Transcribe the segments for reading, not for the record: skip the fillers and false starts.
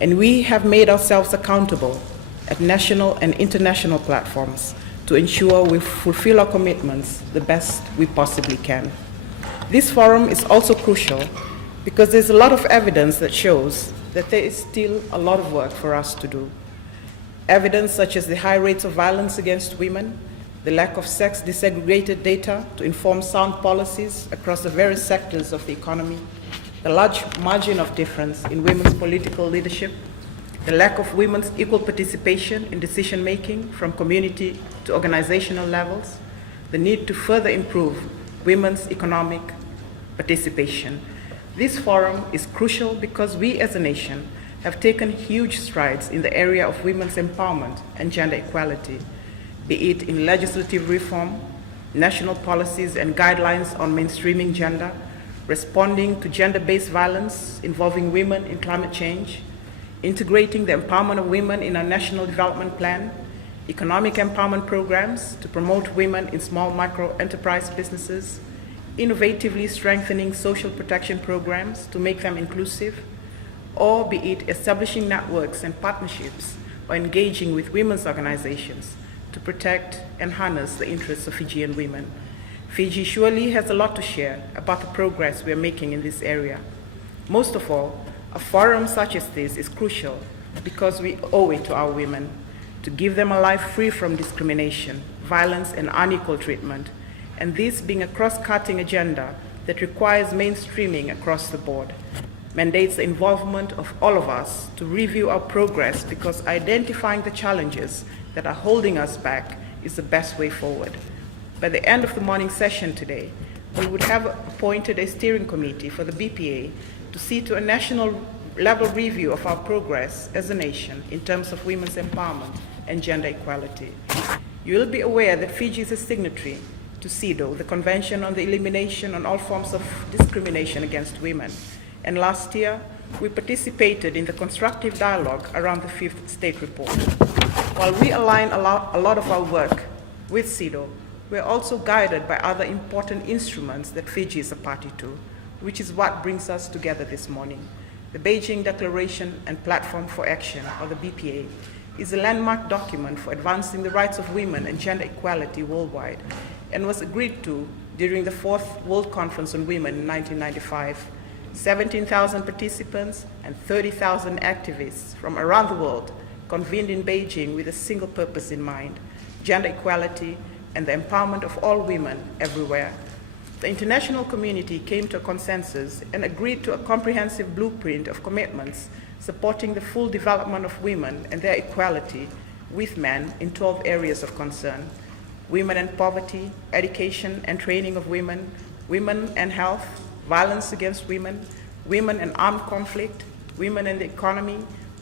And we have made ourselves accountable at national and international platforms to ensure we fulfill our commitments the best we possibly can. This forum is also crucial because there's a lot of evidence that shows that there is still a lot of work for us to do. Evidence such as the high rates of violence against women, the lack of sex disaggregated data to inform sound policies across the various sectors of the economy, the large margin of difference in women's political leadership, the lack of women's equal participation in decision-making from community to organizational levels, the need to further improve women's economic participation. This forum is crucial because we as a nation have taken huge strides in the area of women's empowerment and gender equality, be it in legislative reform, national policies and guidelines on mainstreaming gender, responding to gender-based violence involving women in climate change, integrating the empowerment of women in our national development plan, economic empowerment programs to promote women in small micro-enterprise businesses, innovatively strengthening social protection programs to make them inclusive, or be it establishing networks and partnerships or engaging with women's organizations to protect and harness the interests of Fijian women. Fiji surely has a lot to share about the progress we are making in this area. Most of all, a forum such as this is crucial because we owe it to our women to give them a life free from discrimination, violence, and unequal treatment, and this being a cross-cutting agenda that requires mainstreaming across the board, mandates the involvement of all of us to review our progress because identifying the challenges that are holding us back is the best way forward. By the end of the morning session today, we would have appointed a steering committee for the BPA to see to a national level review of our progress as a nation in terms of women's empowerment and gender equality. You will be aware that Fiji is a signatory to CEDAW, the Convention on the Elimination of All Forms of Discrimination Against Women. And last year, we participated in the constructive dialogue around the 5th State Report. While we align a lot of our work with CEDAW, we're also guided by other important instruments that Fiji is a party to, which is what brings us together this morning. The Beijing Declaration and Platform for Action, or the BPA, is a landmark document for advancing the rights of women and gender equality worldwide, and was agreed to during the 4th World Conference on Women in 1995. 17,000 participants and 30,000 activists from around the world convened in Beijing with a single purpose in mind: gender equality and the empowerment of all women everywhere. The international community came to a consensus and agreed to a comprehensive blueprint of commitments supporting the full development of women and their equality with men in 12 areas of concern: women and poverty, education and training of women, women and health, violence against women, women and armed conflict, women in the economy,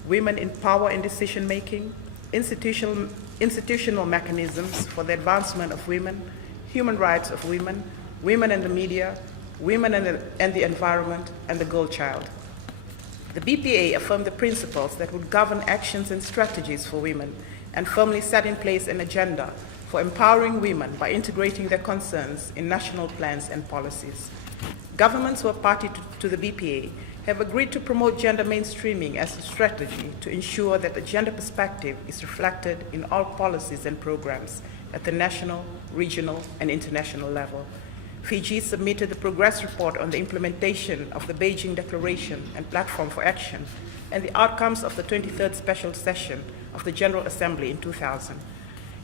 women in power and decision-making, institutional mechanisms for the advancement of women, human rights of women, women in the media, women and the environment, and the girl child. The BPA affirmed the principles that would govern actions and strategies for women and firmly set in place an agenda for empowering women by integrating their concerns in national plans and policies. Governments who are party to the BPA have agreed to promote gender mainstreaming as a strategy to ensure that the gender perspective is reflected in all policies and programs at the national, regional, and international level. Fiji submitted the progress report on the implementation of the Beijing Declaration and Platform for Action and the outcomes of the 23rd Special Session of the General Assembly in 2000.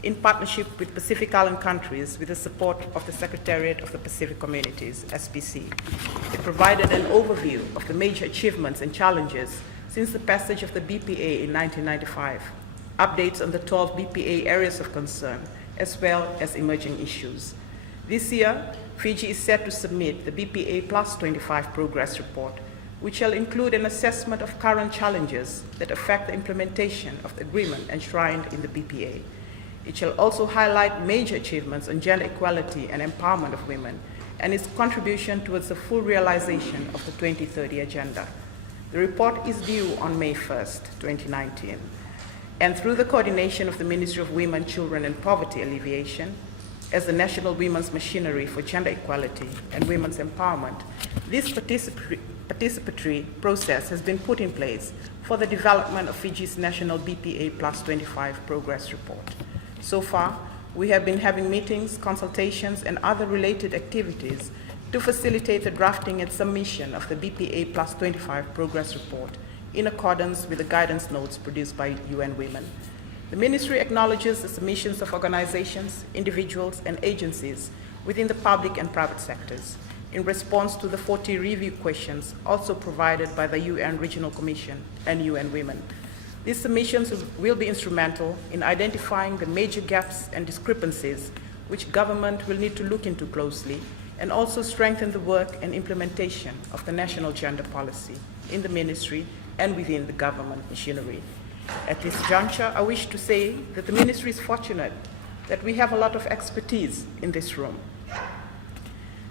In partnership with Pacific Island countries with the support of the Secretariat of the Pacific Communities, SPC. It provided an overview of the major achievements and challenges since the passage of the BPA in 1995, updates on the 12 BPA areas of concern, as well as emerging issues. This year, Fiji is set to submit the BPA Plus 25 Progress Report, which shall include an assessment of current challenges that affect the implementation of the agreement enshrined in the BPA. It shall also highlight major achievements on gender equality and empowerment of women and its contribution towards the full realization of the 2030 Agenda. The report is due on May 1st, 2019. And through the coordination of the Ministry of Women, Children and Poverty Alleviation, as the National Women's Machinery for Gender Equality and Women's Empowerment, this participatory process has been put in place for the development of Fiji's national BPA Plus 25 progress report. So far, we have been having meetings, consultations, and other related activities to facilitate the drafting and submission of the BPA Plus 25 progress report in accordance with the guidance notes produced by UN Women. The Ministry acknowledges the submissions of organizations, individuals, and agencies within the public and private sectors in response to the 40 review questions also provided by the UN Regional Commission and UN Women. These submissions will be instrumental in identifying the major gaps and discrepancies which government will need to look into closely, and also strengthen the work and implementation of the national gender policy in the ministry and within the government machinery. At this juncture, I wish to say that the ministry is fortunate that we have a lot of expertise in this room.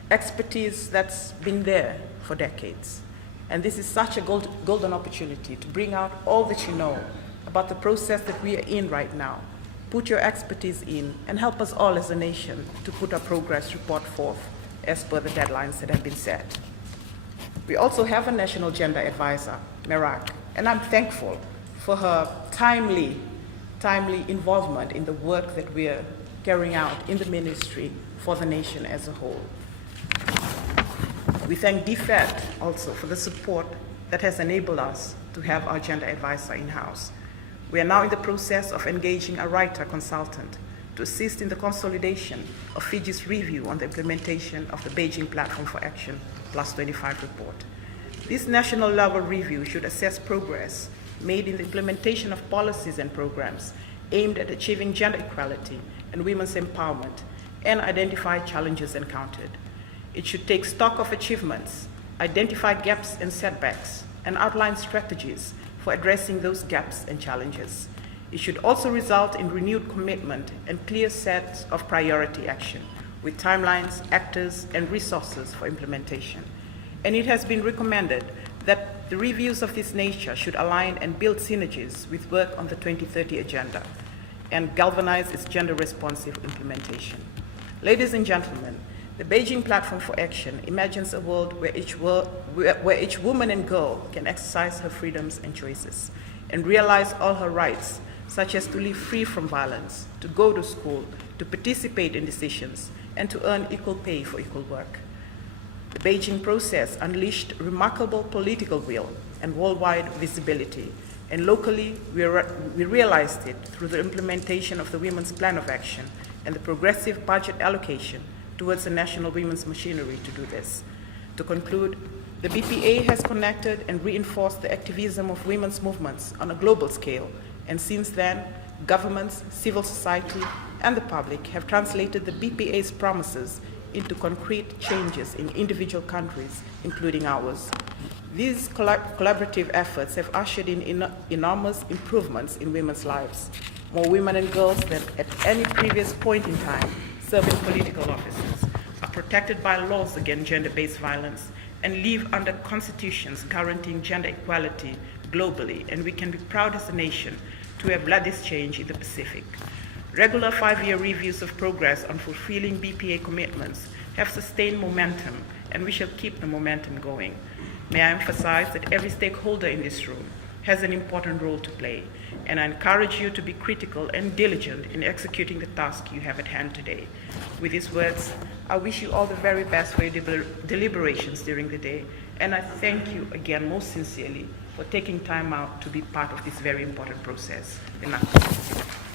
Expertise that's been there for decades. And this is such a golden opportunity to bring out all that you know about the process that we are in right now. Put your expertise in and help us all as a nation to put our progress report forth as per the deadlines that have been set. We also have a National Gender Advisor, Mereseini, and I'm thankful for her timely involvement in the work that we are carrying out in the ministry for the nation as a whole. We thank DFED also for the support that has enabled us to have our gender advisor in-house. We are now in the process of engaging a writer consultant to assist in the consolidation of Fiji's review on the implementation of the Beijing Platform for Action Plus 25 report. This national level review should assess progress made in the implementation of policies and programs aimed at achieving gender equality and women's empowerment and identify challenges encountered. It should take stock of achievements, identify gaps and setbacks, and outline strategies for addressing those gaps and challenges. It should also result in renewed commitment and clear sets of priority action with timelines, actors, and resources for implementation. And it has been recommended that the reviews of this nature should align and build synergies with work on the 2030 agenda and galvanize its gender-responsive implementation. Ladies and gentlemen, the Beijing Platform for Action imagines a world where each woman and girl can exercise her freedoms and choices and realize all her rights, such as to live free from violence, to go to school, to participate in decisions, and to earn equal pay for equal work. The Beijing process unleashed remarkable political will and worldwide visibility, and locally we realized it through the implementation of the Women's Plan of Action and the progressive budget allocation towards the national women's machinery to do this. To conclude, the BPA has connected and reinforced the activism of women's movements on a global scale, and since then, governments, civil society, and the public have translated the BPA's promises into concrete changes in individual countries, including ours. These collaborative efforts have ushered in enormous improvements in women's lives. More women and girls than at any previous point in time serve in political offices, are protected by laws against gender-based violence, and live under constitutions guaranteeing gender equality globally, and we can be proud as a nation to have led this change in the Pacific. Regular 5-year reviews of progress on fulfilling BPA commitments have sustained momentum, and we shall keep the momentum going. May I emphasize that every stakeholder in this room has an important role to play, and I encourage you to be critical and diligent in executing the task you have at hand today. With these words, I wish you all the very best for your deliberations during the day, and I thank you again most sincerely for taking time out to be part of this very important process. Good night.